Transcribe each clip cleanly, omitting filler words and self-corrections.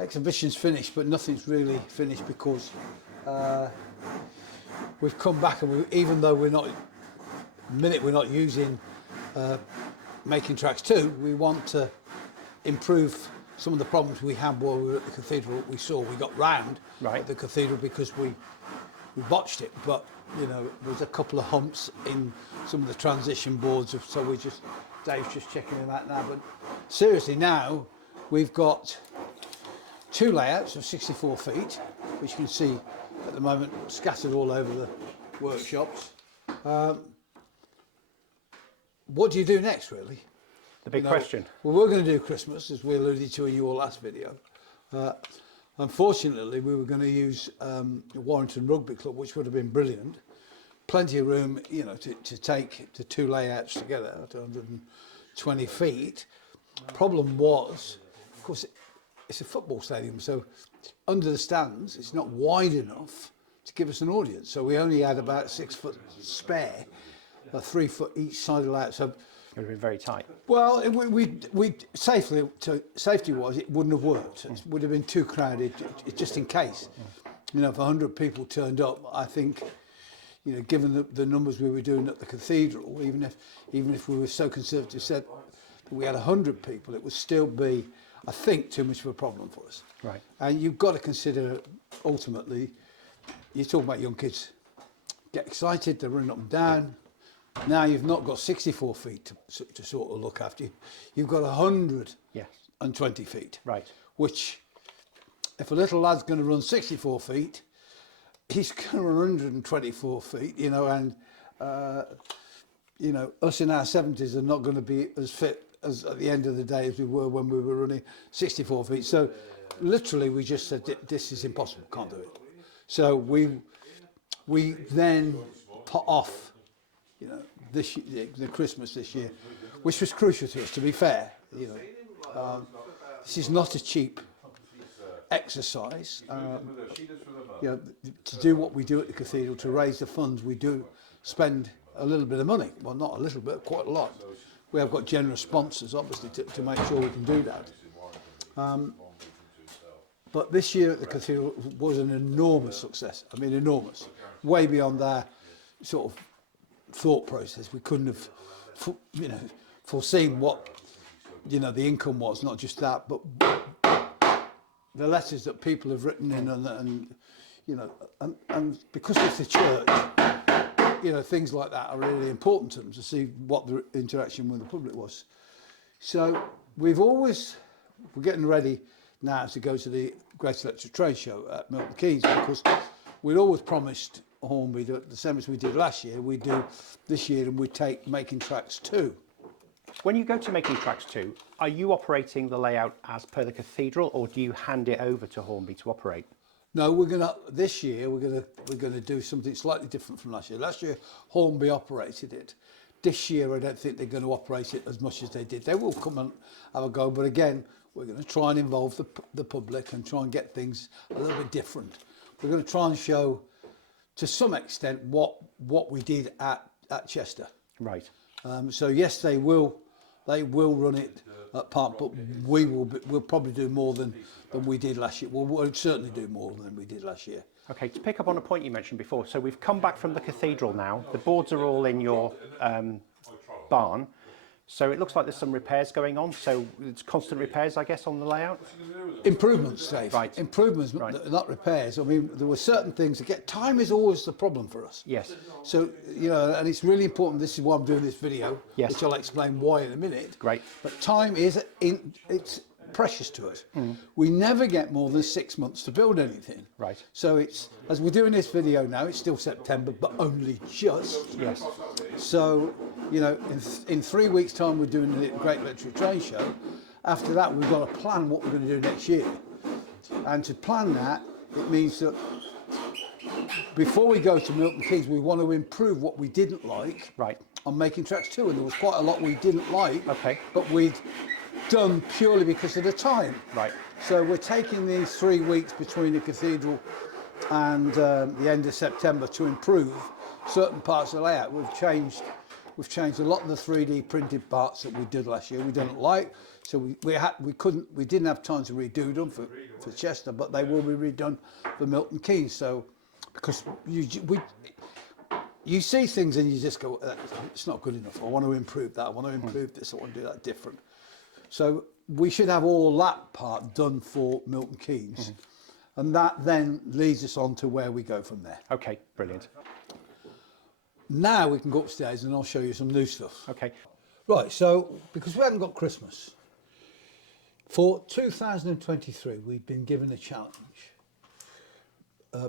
exhibition's finished, but nothing's really finished because we've come back and even though we're not using Making Tracks 2, we want to improve some of the problems we had while we were at the cathedral. We got round at the cathedral because we botched it, but you know, there's a couple of humps in some of the transition boards, so Dave's just checking them out now. But seriously, now we've got 2 layouts of 64 feet, which you can see at the moment scattered all over the workshops. What do you do next, really? The big question. Well, we're going to do Christmas, as we alluded to in your last video. Unfortunately, we were going to use Warrington Rugby Club, which would have been brilliant. Plenty of room, you know, to take the 2 layouts together at 120 feet. Problem was, of course, it's a football stadium, so under the stands, it's not wide enough to give us an audience. So we only had about 6 foot spare, 3 foot each side of the layout. So it would have been very tight. well, safety-wise, it wouldn't have worked. It would have been too crowded, just in case. You know, if 100 people turned up, I think, you know, given the numbers we were doing at the cathedral, even if we were so conservative, said that we had 100 people, it would still be, I think, too much of a problem for us. Right. And you've got to consider, ultimately, you talk about young kids, get excited, they're running up and down. Now you've not got 64 feet to sort of look after. You've got 120 feet. Right. Which, if a little lad's going to run 64 feet, he's going to run 124 feet, you know, and, you know, us in our 70s are not going to be as fit as at the end of the day as we were when we were running 64 feet. So literally we just said, this is impossible, can't do it. So we then put off, you know, the Christmas this year, which was crucial to us, to be fair. You know, this is not a cheap exercise. You know, to do what we do at the cathedral, to raise the funds, we do spend a little bit of money. Well, not a little bit, quite a lot. We have got generous sponsors, obviously, to make sure we can do that. But this year at the cathedral was an enormous success. I mean, enormous, way beyond our sort of thought process. We couldn't have, you know, foreseen what, you know, the income was, not just that, but the letters that people have written in and you know, and because it's a church, you know, things like that are really important to them, to see what the interaction with the public was. So we're getting ready now to go to the Great Electric Train Show at Milton Keynes, because we'd always promised Hornby that the same as we did last year, we'd do this year, and we'd take Making Tracks 2. When you go to Making Tracks 2, are you operating the layout as per the cathedral, or do you hand it over to Hornby to operate? No, this year we're gonna do something slightly different from last year. Last year Hornby operated it. This year I don't think they're going to operate it as much as they did. They will come and have a go, but again, we're going to try and involve the public and try and get things a little bit different. We're going to try and show, to some extent, what we did at Chester. Right. So yes, they will run it at Park, but we'll probably do more than we did last year. We'll certainly do more than we did last year. Okay, to pick up on a point you mentioned before, so we've come back from the cathedral now. The boards are all in your barn. So it looks like there's some repairs going on. So it's constant repairs, I guess, on the layout? Improvements, Dave. Right. Improvements, right. Not repairs. I mean, there were certain things to get. Time is always the problem for us. Yes. So, you know, and it's really important. This is why I'm doing this video, yes, which I'll explain why in a minute. Great. But time is, it's precious to us. We never get more than 6 months to build anything. Right. So it's, as we're doing this video now, it's still September, but only just. Yes. So, you know, in 3 weeks' time, we're doing the Great Electric Train Show. After that, we've got to plan what we're going to do next year. And to plan that, it means that before we go to Milton Keynes, we want to improve what we didn't like, right, on Making Tracks 2. And there was quite a lot we didn't like, okay, but we'd done purely because of the time. Right. So we're taking these 3 weeks between the cathedral and the end of September to improve certain parts of the layout. We've changed a lot of the 3D printed parts that we did last year. We didn't like, so we didn't have time to redo them for Chester, but they will be redone for Milton Keynes. So because you see things and you just go, it's not good enough. I want to improve that. I want to improve this. I want to do that different. So we should have all that part done for Milton Keynes. And that then leads us on to where we go from there. Okay, brilliant. Now we can go upstairs and I'll show you some new stuff. Okay. Right, so because we haven't got Christmas, for 2023 we've been given a challenge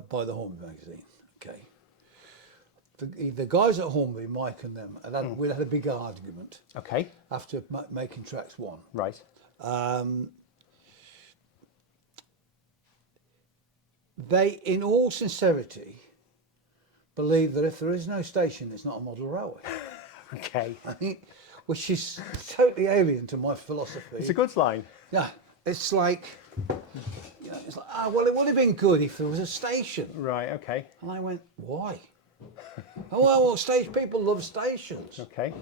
by the Hornby magazine. Okay. The guys at Hornby, Mike and them, we had a big argument. Okay. After Making Tracks 1. Right. They, in all sincerity, believe that if there is no station, it's not a model railway. Okay. Which is totally alien to my philosophy. It's a goods line. Yeah, it's like, well, it would have been good if there was a station. Right, okay. And I went, why? Well, station people love stations. Okay.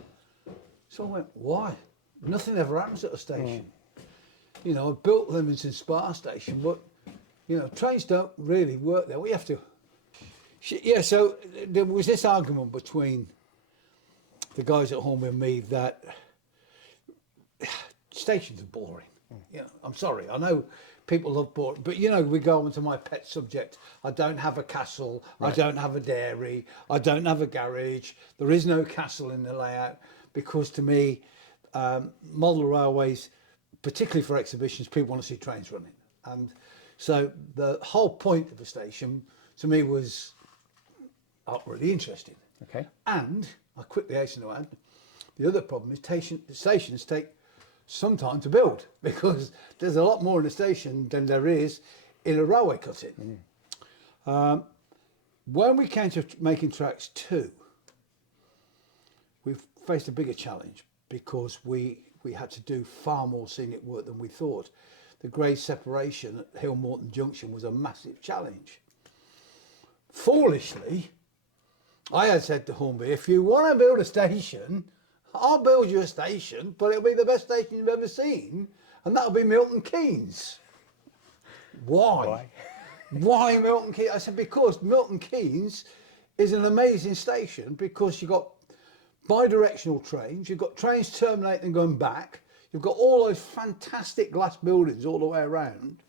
So I went, why? Nothing ever happens at a station. You know, I built Leamington Spa station, but, you know, trains don't really work there. We have to. Yeah, so there was this argument between the guys at home and me that stations are boring. You know, I'm sorry, I know people love boring, but you know, we go on to my pet subject. I don't have a castle, right. I don't have a dairy, I don't have a garage. There is no castle in the layout because to me, model railways, particularly for exhibitions, people want to see trains running. And so the whole point of a station to me was really interesting. Okay. And I quickly hasten to add, the other problem is stations take some time to build because there's a lot more in a station than there is in a railway cutting. When we came to Making Tracks 2, we faced a bigger challenge because we had to do far more scenic work than we thought. The grade separation at Hill Morton Junction was a massive challenge. Foolishly, I had said to Hornby, if you want to build a station, I'll build you a station, but it'll be the best station you've ever seen, and that'll be Milton Keynes. Why? Why Milton Keynes? I said, because Milton Keynes is an amazing station because you've got bi-directional trains, you've got trains terminating and going back, you've got all those fantastic glass buildings all the way around,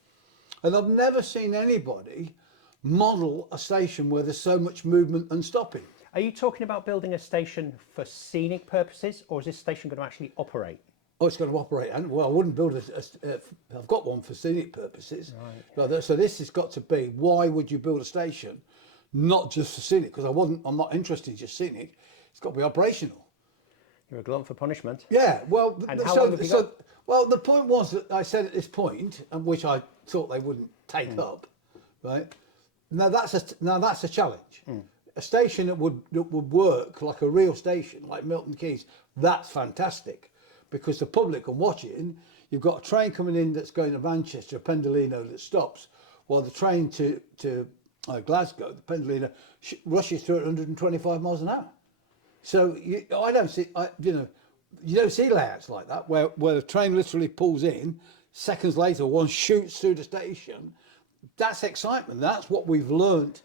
and I've never seen anybody model a station where there's so much movement and stopping. Are you talking about building a station for scenic purposes, or is this station going to actually operate? Oh, it's going to operate. And well, I wouldn't build I've got one for scenic purposes. Right. So this has got to be, why would you build a station? Not just for scenic, because I'm not interested in just scenic. It's got to be operational. You're a glutton for punishment. Yeah, well, and how long have you got? Well, the point was that I said at this point, and which I thought they wouldn't take up, right? Now that's a challenge. A station that would work like a real station, like Milton Keynes, that's fantastic, because the public can watch it. You've got a train coming in that's going to Manchester, a Pendolino that stops, while the train to Glasgow, the Pendolino, rushes through at 125 miles an hour. So I don't see, you don't see layouts like that where the train literally pulls in. Seconds later, one shoots through the station. That's excitement. That's what we've learnt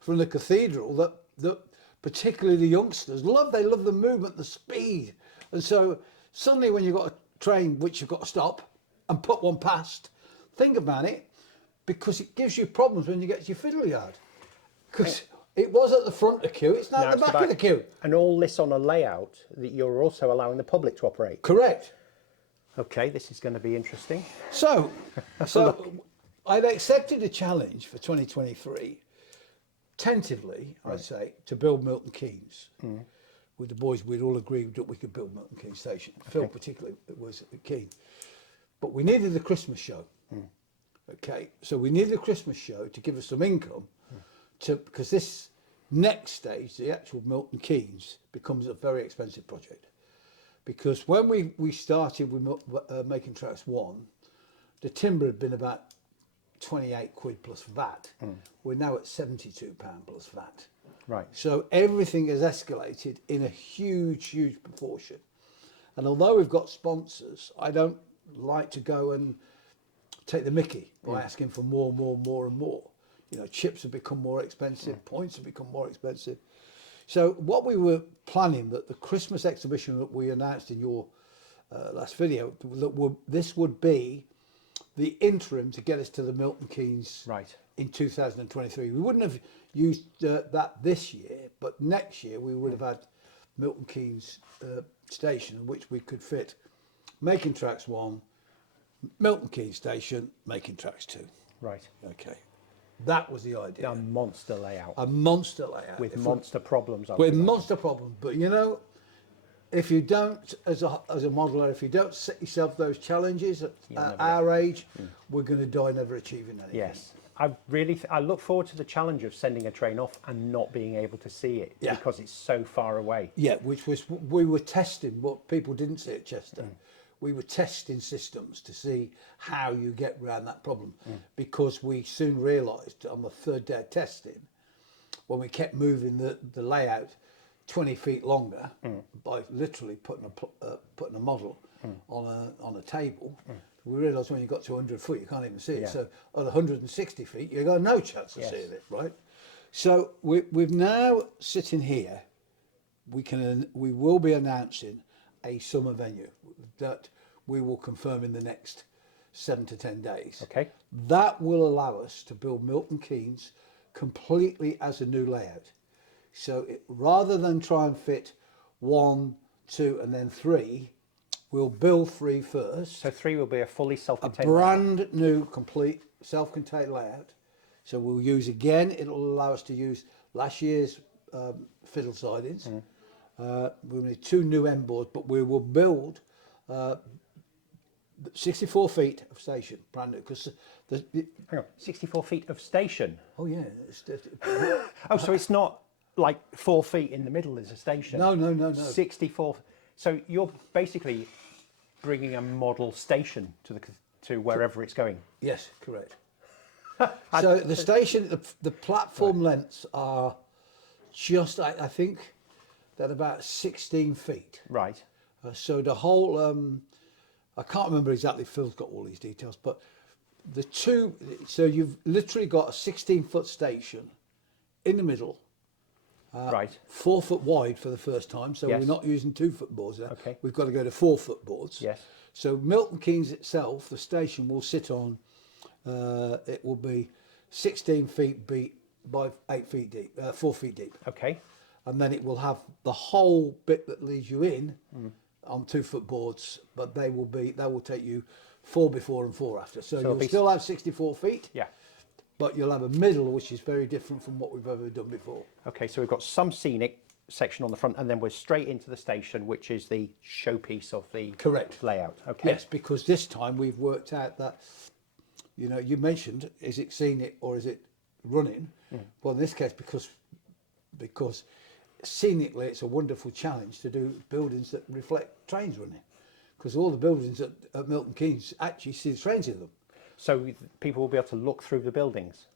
from the cathedral that particularly the youngsters love. They love the movement, the speed. And so suddenly when you've got a train which you've got to stop and put one past, think about it, because it gives you problems when you get to your fiddle yard. Because it was at the front of the queue, it's now at the back of the queue. And all this on a layout that you're also allowing the public to operate. Correct. Okay, this is going to be interesting. So I'd accepted a challenge for 2023, tentatively, I'd say, to build Milton Keynes. With the boys, we'd all agreed that we could build Milton Keynes Station. Okay. Phil particularly was keen. But we needed the Christmas show. Okay, so we needed a Christmas show to give us some income, because this next stage, the actual Milton Keynes, becomes a very expensive project. Because when we started with Making Tracks 1, the timber had been about 28 quid plus VAT. We're now at £72 plus VAT. Right. So everything has escalated in a huge proportion. And although we've got sponsors, I don't like to go and take the mickey by asking for more and more. You know, chips have become more expensive, points have become more expensive. So what we were planning, that the Christmas exhibition that we announced in your last video, this would be the interim to get us to the Milton Keynes Right. in 2023. We wouldn't have used that this year, but next year we would have had Milton Keynes station, in which we could fit Making Tracks 1, Milton Keynes station, Making Tracks 2. Right. Okay. That was the idea. A monster layout. A monster layout. With monster problems. With monster problem. But you know, if you don't, as a modeler, if you don't set yourself those challenges at our age, we're going to die never achieving anything. Yes. I look forward to the challenge of sending a train off and not being able to see it because it's so far away. Yeah, which was, we were testing what people didn't see at Chester. We were testing systems to see how you get around that problem, because we soon realised on the third day of testing, when we kept moving the layout 20 feet longer by literally putting a model on a table, we realised when you got to 100 foot you can't even see it. So at 160 feet you've got no chance of seeing it, right? So we've now sitting here, we will be announcing a summer venue that we will confirm in the next 7 to 10 days. Okay. That will allow us to build Milton Keynes completely as a new layout. So rather than try and fit 1, 2 and then 3, we'll build 3 first. So 3 will be a fully self-contained A brand new, complete self-contained layout. So we'll use again, it'll allow us to use last year's fiddle sidings. We'll need 2 new end boards, but we will build 64 feet of station, brand new. Because Hang on, 64 feet of station. oh yeah, Oh, so it's not like 4 feet in the middle is a station. no. 64. So you're basically bringing a model station to wherever it's going. Yes, correct. So the station, the platform lengths are just, I think, they're about 16 feet. Right. So the whole, I can't remember exactly, Phil's got all these details, but the two, so you've literally got a 16-foot station in the middle, Right. 4 foot wide for the first time, so Yes. we're not using 2 foot boards there. Okay. We've got to go to 4 foot boards. Yes. So Milton Keynes itself, the station will sit on, it will be 16 feet by 8 feet deep, 4 feet deep. Okay. And then it will have the whole bit that leads you in on 2 foot boards, but they will take you 4 before and 4 after. So it'll you'll be still have 64 feet, Yeah. but you'll have a middle which is very different from what we've ever done before. Okay, so we've got some scenic section on the front, and then we're straight into the station, which is the showpiece of the Correct. layout. Okay. Yes, because this time we've worked out that, you know, you mentioned, is it scenic or is it running? Well, in this case, because scenically it's a wonderful challenge to do buildings that reflect trains running, because all the buildings at Milton Keynes actually see the trains in them. So people will be able to look through the buildings.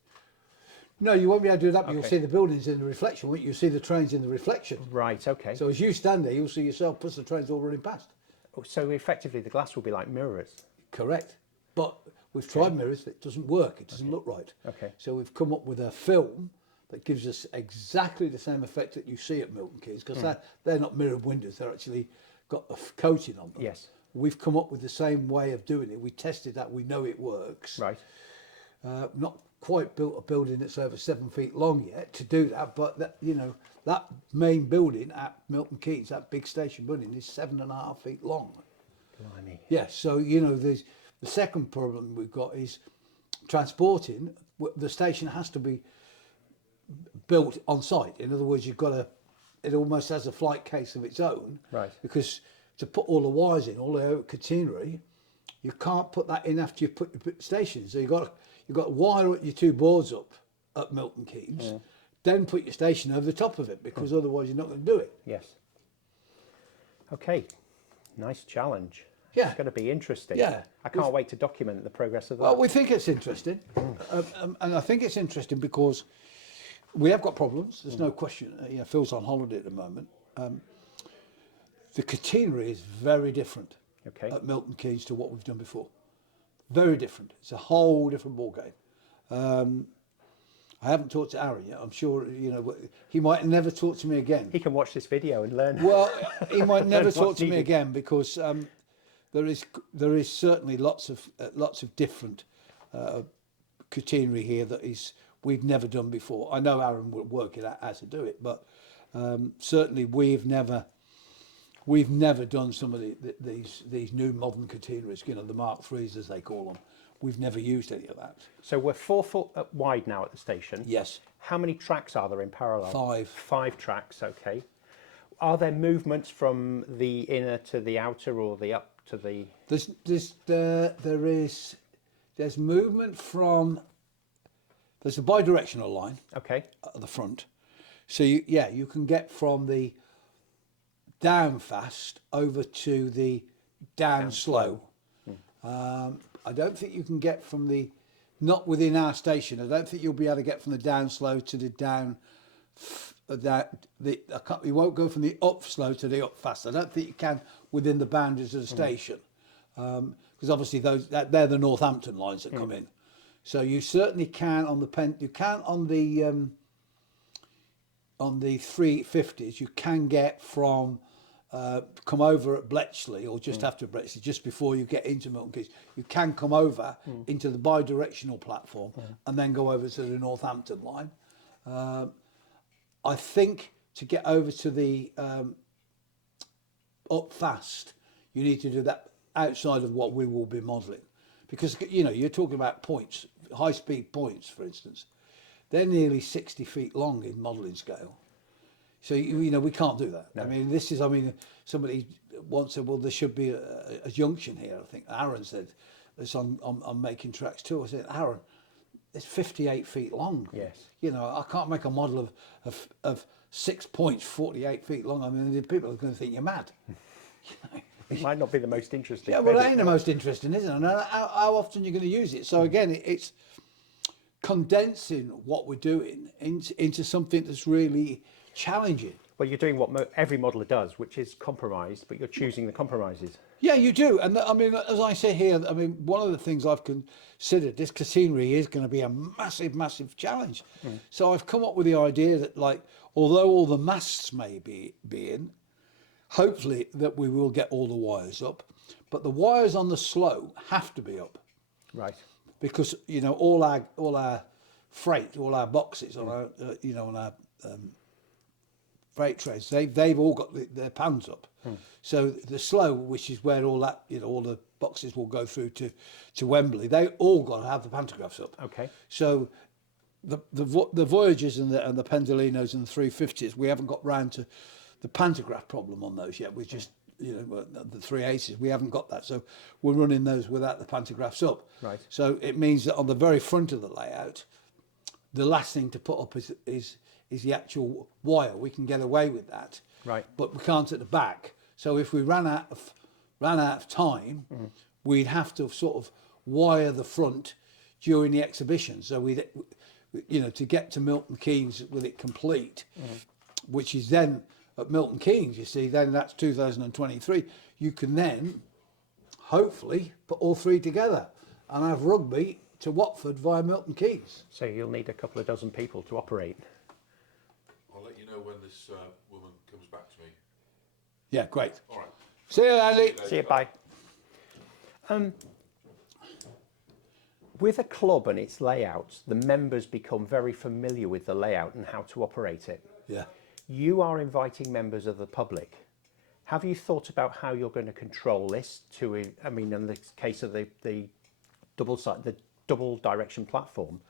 No, you won't be able to do that, but you'll Okay. see the buildings in the reflection, won't you? You'll see the trains in the reflection. Right. Okay. So as you stand there, you'll see yourself plus the trains all running past. So effectively, the glass will be like mirrors. Correct. But we've tried mirrors, it doesn't work, it doesn't look right. Okay. So we've come up with a film that gives us exactly the same effect that you see at Milton Keynes, because they're not mirrored windows, they're actually got a coating on them. Yes. We've come up with the same way of doing it. We tested that, we know it works. Right. Not quite built a building that's over 7 feet long yet to do that, but that, you know, that main building at Milton Keynes, that big station building, is 7.5 feet long. Blimey. Yeah, so you know, the second problem we've got is transporting. The station has to be built on site. In other words, you've got to, it almost has a flight case of its own. Right. Because to put all the wires in, all the catenary, you can't put that in after you put your station. So you've got to wire your 2 boards up at Milton Keynes, then put your station over the top of it, because otherwise you're not going to do it. Yes. Okay. Nice challenge. Yeah. It's going to be interesting. Yeah. I can't wait to document the progress of that. Well, we think it's interesting, and I think it's interesting because we have got problems. There's no question. You know, Phil's on holiday at the moment. The catenary is very different at Milton Keynes to what we've done before. Very different. It's a whole different ball game. I haven't talked to Aaron yet. I'm sure, you know, he might never talk to me again. He can watch this video and learn. Well, he might never What's talk to me needed. again because there is certainly lots of different catenary here that we've never done before. I know Aaron will work it out how to do it, but certainly we've never done some of these new modern catenaries, you know, the Mark IIIs as they call them. We've never used any of that. So we're 4 foot wide now at the station. Yes. How many tracks are there in parallel? 5. 5 tracks, okay. Are there movements from the inner to the outer or the up to the... There's movement from, there's a bidirectional line Okay. at the front. So you can get from the down fast over to the down slow. I don't think you can get from not within our station. I don't think you'll be able to get from the down slow to the down. You won't go from the up slow to the up fast. I don't think you can within the boundaries of the station, because obviously they're the Northampton lines that come in. So you certainly can on the You can on the 350s. You can get from. Come over at Bletchley or just after Bletchley, just before you get into Milton Keynes. You can come over into the bi-directional platform and then go over to the Northampton line. I think to get over to the up fast, you need to do that outside of what we will be modelling. Because, you know, you're talking about points, high-speed points, for instance. They're nearly 60 feet long in modelling scale. So, you know, we can't do that. No. I mean, somebody once said, well, there should be a junction here. I think Aaron said this on Making Tracks too. I said, Aaron, it's 58 feet long. Yes. You know, I can't make a model of 6 points, 48 feet long. I mean, the people are going to think you're mad. It might not be the most interesting. Yeah, well, it ain't the most interesting, is it? And how often you're going to use it. So again, it's condensing what we're doing into something that's really challenging. Well, you're doing what every modeler does, which is compromise, but you're choosing the compromises. Yeah, you do. And I mean, as I say here, I mean, one of the things I've considered, this catenary is going to be a massive, massive challenge. So I've come up with the idea that, like, although all the masts may be in, hopefully that we will get all the wires up, but the wires on the slow have to be up. Right. Because, you know, all our freight, all our boxes on our, on our freight trains, they've all got their pans up. So the slow, which is where all that, you know, all the boxes will go through to Wembley, they all got to have the pantographs up. Okay. So the Voyagers and the Pendolinos and the 350s, we haven't got round to the pantograph problem on those yet. We just, you know, the 380s, we haven't got that. So we're running those without the pantographs up. Right. So it means that on the very front of the layout, the last thing to put up is the actual wire. We can get away with that, right? But we can't at the back. So if we ran out of time, we'd have to sort of wire the front during the exhibition. So we, you know, to get to Milton Keynes with it complete, which is then at Milton Keynes. You see, then that's 2023. You can then hopefully put all three together and have rugby to Watford via Milton Keynes. So you'll need a couple of dozen people to operate. I'll let you know when this woman comes back to me. Yeah, great. All right. See you, Andy. See you, bye. With a club and its layouts, the members become very familiar with the layout and how to operate it. Yeah. You are inviting members of the public. Have you thought about how you're going to control this I mean, in the case of the double direction platform,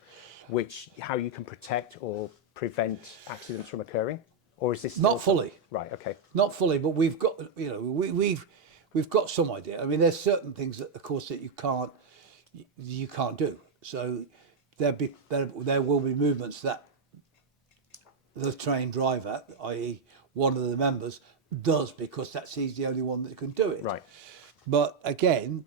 how you can protect or prevent accidents from occurring? Or is this not fully? Right. Okay. Not fully, but we've got, you know, we've got some idea. I mean, there's certain things that, of course, that you can't do. So there will be movements that the train driver, i.e., one of the members, does because he's the only one that can do it. Right. But again,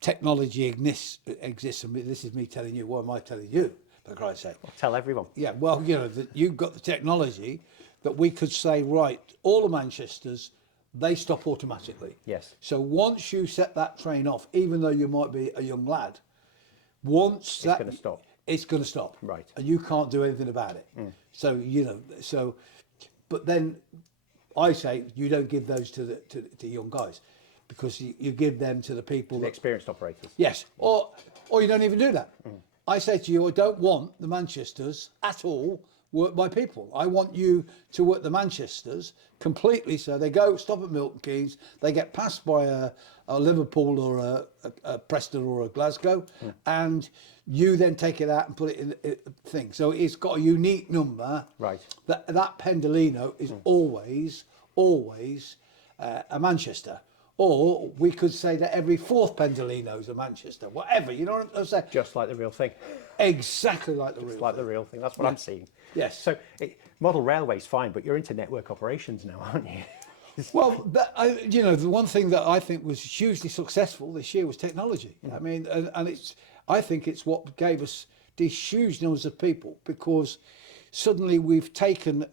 technology exists. I mean, this is me telling you. Why am I telling you? for Christ's sake. Tell everyone. Yeah, well, you know, that you've got the technology that we could say, right, all the Manchesters, they stop automatically. Yes. So once you set that train off, even though you might be a young lad, once It's going to stop. It's going to stop. Right. And you can't do anything about it. So, you know, but then I say you don't give those to young guys, because you give them to the people The experienced operators. Yes, or you don't even do that. I say to you, I don't want the Manchesters at all work by people. I want you to work the Manchesters completely, so they go stop at Milton Keynes, they get passed by a Liverpool or a Preston or a Glasgow, and you then take it out and put it in a thing. So it's got a unique number. Right. That Pendolino is always a Manchester. Or we could say that every fourth Pendolino is a Manchester, whatever, you know what I'm saying? Just like the real thing. Exactly like the real It's like thing. the real thing. That's what I'm seeing. Yes. So model railway's fine, but you're into network operations now, aren't you? Well, you know, the one thing that I think was hugely successful this year was technology. I mean, and I think it's what gave us these huge numbers of people, because suddenly we've taken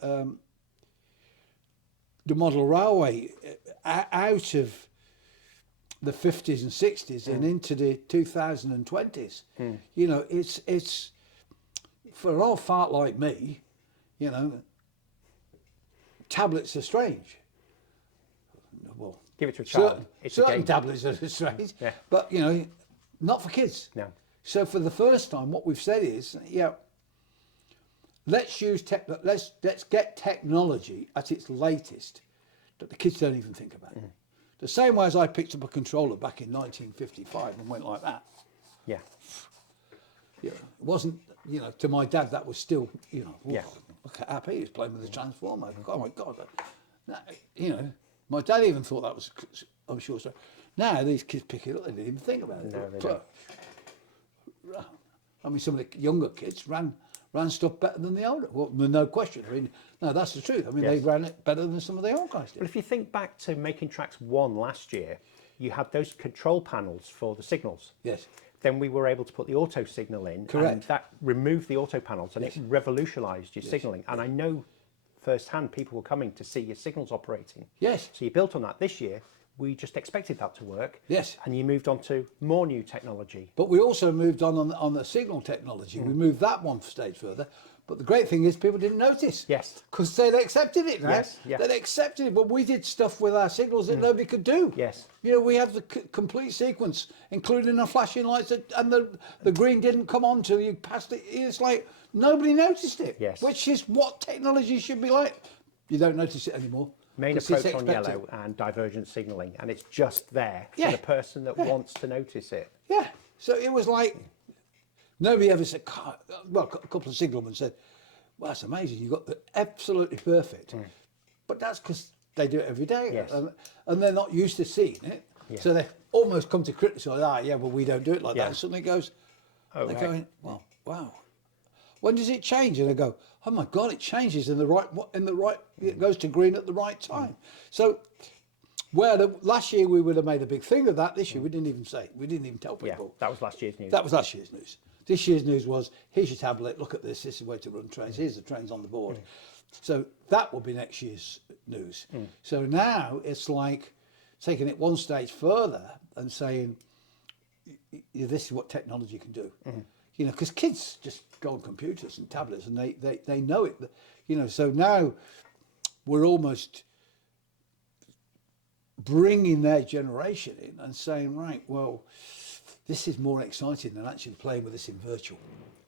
the model railway out of the 50s and 60s and into the 2020s. You know, it's for an old fart like me, you know, tablets are strange. Well, Give it to a child. It's a certain game. tablets are strange, Yeah. but you know, not for kids. No. So for the first time, what we've said is, yeah, let's get technology at its latest that the kids don't even think about. The same way as I picked up a controller back in 1955 and went like that. Yeah. Yeah, it wasn't, you know, to my dad that was still, you know, Yeah. look at happy he was playing with the transformer. Oh my God, you know, my dad even thought that was, I'm sure. So now these kids pick it up, they didn't even think about it. No, they don't. I mean, some of the younger kids ran stuff better than the older. Well, no question. I mean, no, that's the truth. I mean, they Yes. ran it better than some of the old guys did. But if you think back to Making Tracks 1 last year, you had those control panels for the signals. Yes. Then we were able to put the auto signal in, and Correct. that removed the auto panels, and it revolutionised your signalling. And I know firsthand people were coming to see your signals operating. Yes. So you built on that this year. We just expected that to work. Yes. And you moved on to more new technology. But we also moved on the signal technology. We moved that one stage further. But the great thing is people didn't notice. Yes. Because they'd accepted it now. Yes, yeah. They'd accepted it. But we did stuff with our signals that nobody could do. Yes. You know, we have the complete sequence, including the flashing lights, and the green didn't come on till you passed it. It's like nobody noticed it. Yes. Which is what technology should be like. You don't notice it anymore. Main 'cause it's approach on expected. yellow and divergent signalling, and it's just there Yeah. for the person that wants to notice it. Yeah. So it was like, nobody ever said, "God," well, a couple of signalmen said, well, that's amazing. You got the absolutely perfect. But that's because they do it every day. Yes. And they're not used to seeing it. Yeah. So they almost come to criticise, yeah, well, we don't do it like Yeah. that. And suddenly it goes, Oh, they're right. going, well, wow. When does it change? And they go, oh my God, it changes in the right, it goes to green at the right time. So where last year we would have made a big thing of that, this year we didn't even say, we didn't even tell Yeah, people. that was last year's news. That was last year's news. This year's news was, here's your tablet, look at this is the way to run trains, here's the trains on the board. So that will be next year's news. So now it's like taking it one stage further and saying, this is what technology can do. You know, because kids just go on computers and tablets and they know it. You know, so now we're almost bringing their generation in and saying, right, well, this is more exciting than actually playing with this in virtual.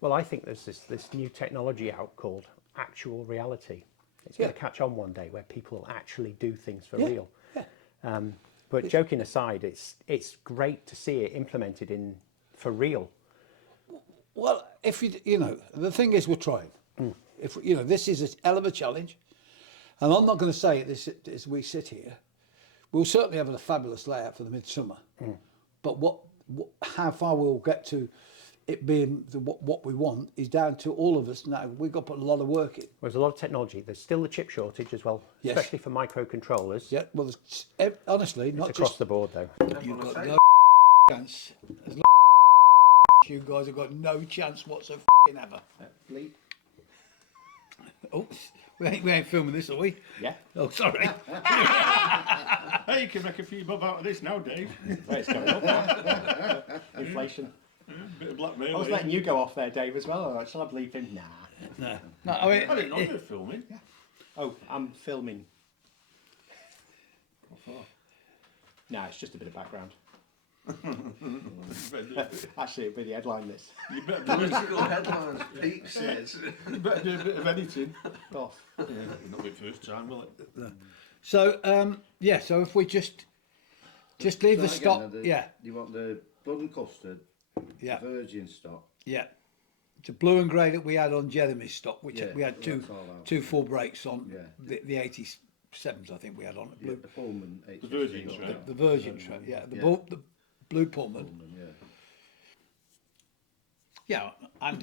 Well, I think there's this new technology out called actual reality. It's going to catch on one day where people will actually do things for real. Yeah. But joking aside, it's great to see it implemented for real. Well, if you know, the thing is, we're trying. If you know, this is a hell of a challenge, and I'm not going to say it as we sit here. We'll certainly have a fabulous layout for the midsummer, but how far we'll get to it being what we want is down to all of us now. We've got to put a lot of work in. There's a lot of technology. There's still the chip shortage as well, Yes. especially for microcontrollers. Yeah, well, honestly, not It's across just the board though. you've got no chance. There's no you guys have got no chance whatsoever. ever. Bleep. Oh, we ain't filming this, are we? Yeah. Oh, sorry. Hey, you can make a few bob out of this now, Dave. Right, it's going up now. Inflation. Bit of blackmail. I was eh? letting you go off there, Dave, as well. All right, shall I bleep him? Nah. No, I mean, I didn't know you were filming. Oh, I'm filming. Nah, it's just a bit of background. Actually, it'd be the headline this. You better do Political headlines, Pete says. You better do a bit of editing. Oh. Yeah, not my first time, will it? so, yeah, so if we just leave the stock, yeah, You want the blood and custard, yeah, virgin stock. yeah. The blue and grey that we had on Jeremy's stock, which Yeah, we had that's all out. two full breaks on, Yeah. the 87s, I think we had on it. Yeah, Blue, the Pullman. The virgin tray. the Virgin tray, yeah, the blue Pullman. Pullman, yeah. Yeah, and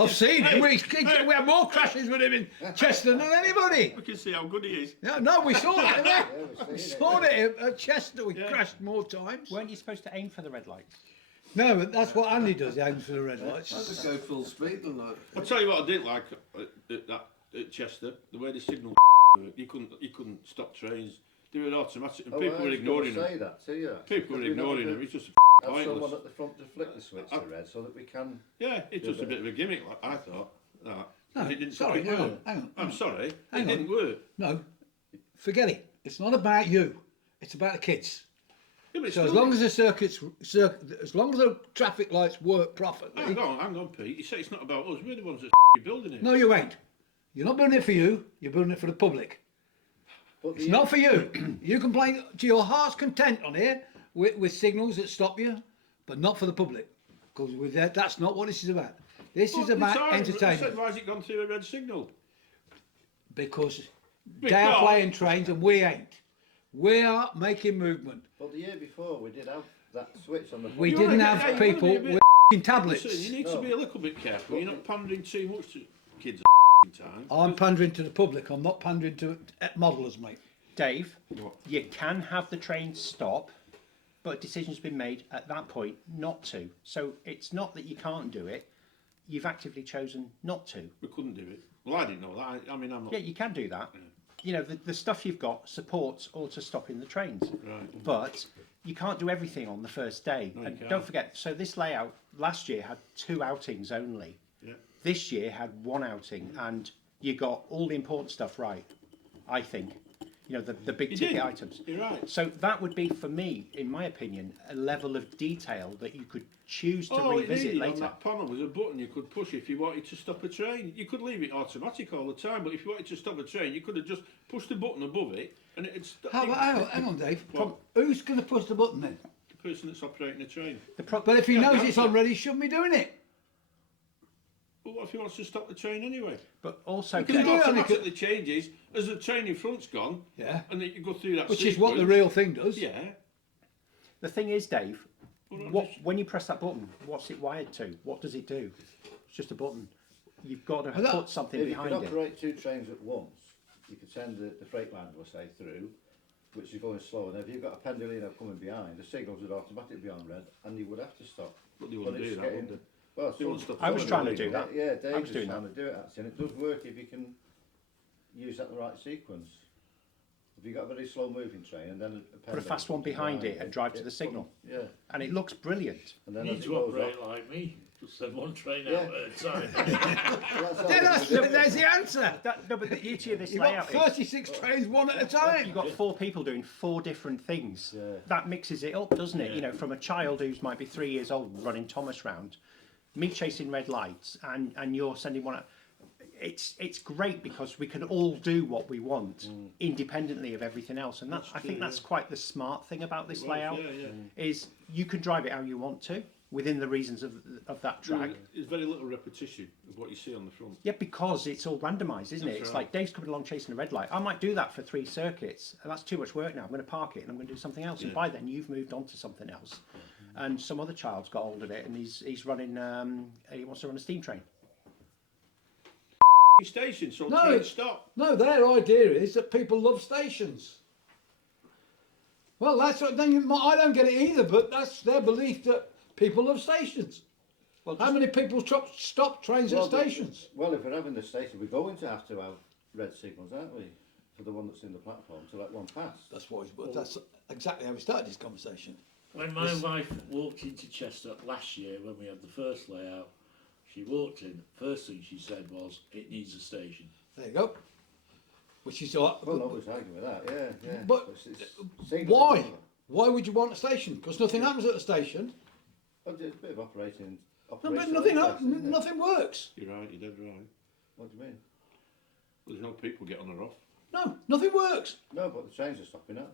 I've seen him. We had more crashes with him in Chester than anybody. We can see how good he is. Yeah, no, we saw it. Yeah, We we've seen saw it at Chester. We Yeah. crashed more times. Weren't you supposed to aim for the red lights? No, but that's what Andy does. He aims for the red it. lights. I'd just go full speed and like. I'll tell you what I didn't like at Chester, the way the signal worked. You couldn't stop trains. They were automatic, and people were ignoring them. Say that to you. People were Because we don't ignoring have them. It's just Have someone pointless. at the front to flick the switch to red so that we can. Yeah, it's just a bit of a gimmick, like I thought. That. No, And it didn't sorry, it hang worked. on. I'm sorry, Hang it on. didn't work. No, forget it. It's not about you. It's about the kids. Yeah, but it's So as still- long as the as long as the traffic lights work properly. hang on, Pete. You say it's not about us. We're the ones that building it. No, you ain't. You're not building it for you. You're building it for the public. But It's not for you. You can play to your heart's content on here with signals that stop you, but not for the public. Because with that's not what this is about. This is Well, about it's all right, but I said, entertainment. why has it gone through a red signal? Because they are playing trains and we ain't. We are making movement. But the year before we did have that switch on the. We You're didn't right, have yeah, you're people gonna be a with bit- tablets. Listen, you need to No. be a little bit careful. You're not pandering too much to kids at time. I'm pandering to the public. I'm not pandering to modelers, mate. Dave, What? you can have the train stop, but a decision's been made at that point not to. So it's not that you can't do it, you've actively chosen not to. We couldn't do it. Well, I didn't know that. I mean, I'm not. Yeah, you can do that. You know, the stuff you've got supports auto stopping the trains. Right. But you can't do everything on the first day. No, you And can't. don't forget, so this layout last year had 2 outings only. Yeah. This year had 1 outing, and you got all the important stuff right, I think. You know, the big You ticket did. items. You're right. So that would be, for me, in my opinion, a level of detail that you could choose to All it revisit needed on later. that panel was a button you could push if you wanted to stop a train. You could leave it automatic all the time, but if you wanted to stop a train, you could have just pushed the button above it, and it'd stop. Hang on, Dave. What? Who's going to push the button then? The person that's operating the train. But if he Yeah, knows that's it's it. on ready, he shouldn't be doing it. But what if he wants to stop the train anyway? But also, Because it do it on the automatically changes as the train in front's gone. Yeah. And then you go through that. Which is what the sequence. real thing does. Yeah. the thing is, Dave, Well, I'm what, just- when you press that button, what's it wired to? What does it do? It's just a button. You've got to Well, that- put something If you behind could it. operate 2 trains at once, you could send the freight line, we'll say, through, which is going slow. And if you've got a Pendolino coming behind, the signals would automatically be on red, and you would have to stop. But they wouldn't But it's do that, getting- would they? Well, They wouldn't stop I was the trying to train. do that. Yeah, Dave I was was doing trying to do it actually, and it does work if you can use that in the right sequence. If you've got a very slow moving train and then Put a fast one behind it and drive to the signal. Yeah, And it looks brilliant. and then You as need it to goes operate off, like me. Just send one train Yeah. out at a time. well, that's how Yeah, we do it. there's the answer. No, but the beauty of this You've got layout is 36 trains, one at a time. you've got 4 people doing 4 different things. Yeah. That mixes it up, doesn't it? Yeah. You know, from a child who's might be 3 years old running Thomas round, me chasing red lights, and you're sending one out. It's great because we can all do what we want independently of everything else, and I think that's quite the smart thing about this layout. Yeah, yeah. Is you can drive it how you want to within the reasons of that track. There's very little repetition of what you see on the front. Yeah, because it's all randomised, isn't it? That's It's right. like Dave's coming along chasing a red light. I might do that for 3 circuits, and that's too much work now. I'm going to park it and I'm going to do something else. And Yeah. by then, you've moved on to something else. And some other child's got hold of it, and he's running. He wants to run a steam train. Station, so No, trains stop. No, their idea is that people love stations. Well, that's what. Then I don't get it either, but that's their belief that people love stations. How many people stop trains at stations? Well, if we're having the station, we're going to have red signals, aren't we? For the one that's in the platform to let one pass. That's exactly how we started this conversation. When my wife walked into Chester last year, when we had the first layout, she walked in, first thing she said was, it needs a station. There you go. Which is all Well, nobody's arguing with that, yeah. But It's signals, why? isn't it? Why would you want a station? Because nothing happens at the station. Well, it's a bit of operating. No, but Isn't it? nothing works. You're right, you're dead right. What do you mean? Well, there's no people get on or off. No, nothing works. No, but the trains are stopping out.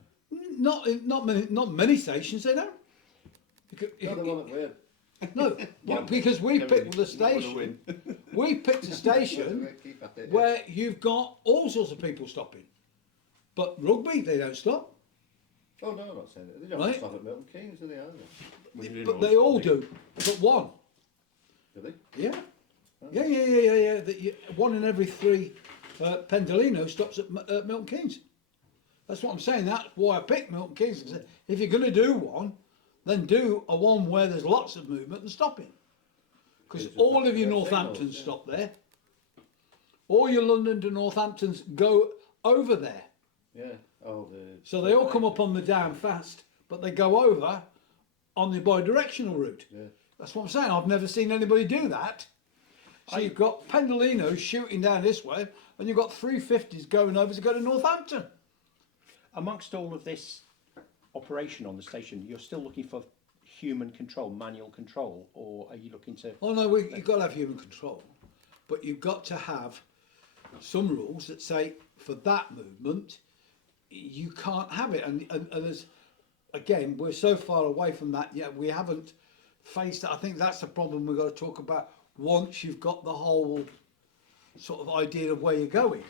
Not many stations. They don't. No, the one that we're. No, because we picked the station. We picked a station Keep at it, where you've got all sorts of people stopping. But rugby, they don't stop. Oh no, I'm not saying it. They don't Right. stop at Milton Keynes, do they? Either? But they all do. But one. Do they? Yeah. Yeah. One in every three Pendolino stops at Milton Keynes. That's what I'm saying. That's why I picked Milton Keynes. If you're going to do one, then do a one where there's lots of movement and stopping. Because It's all of your signals, Northamptons yeah. stop there. All your London to Northamptons go over there. Yeah. Oh, the. So they all come up on the down fast, but they go over on the bi-directional route. Yeah. That's what I'm saying. I've never seen anybody do that. So you've got Pendolinos shooting down this way, and you've got 350s going over to go to Northampton. Amongst all of this operation on the station, you're still looking for human control, manual control, or are you looking to? Oh no, you've got to have human control, but you've got to have some rules that say for that movement you can't have it. And there's, again, we're so far away from that yet. We haven't faced it. I think that's the problem we've got to talk about once you've got the whole sort of idea of where you're going.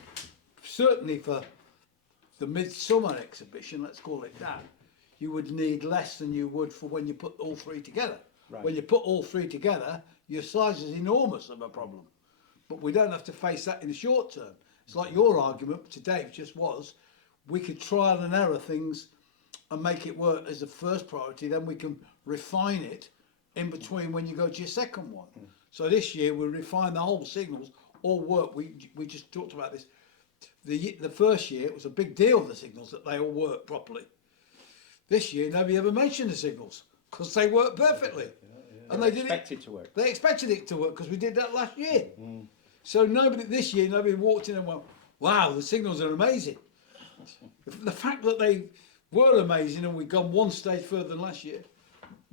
Certainly for the midsummer exhibition, let's call it that, you would need less than you would for when you put all three together. Right. When you put all three together, your size is enormous of a problem. But we don't have to face that in the short term. It's like your argument to Dave just was, we could trial and error things and make it work as a first priority, then we can refine it in between when you go to your second one. So this year we refine the whole signals, all work. We just talked about this. The first year it was a big deal, the signals, that they all work properly. This year nobody ever mentioned the signals because they work perfectly. And they did Expected to work. They expected it to work because we did that last year. So nobody walked in and went, wow, the signals are amazing. The fact that they were amazing and we'd gone one stage further than last year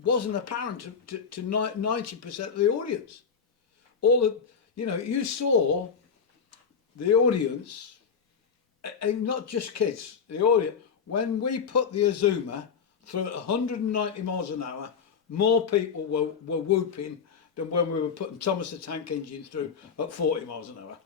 wasn't apparent to 90% of the audience. You saw the audience, and not just kids, the audience, when we put the Azuma through at 190 miles an hour, more people were whooping than when we were putting Thomas the Tank Engine through at 40 miles an hour.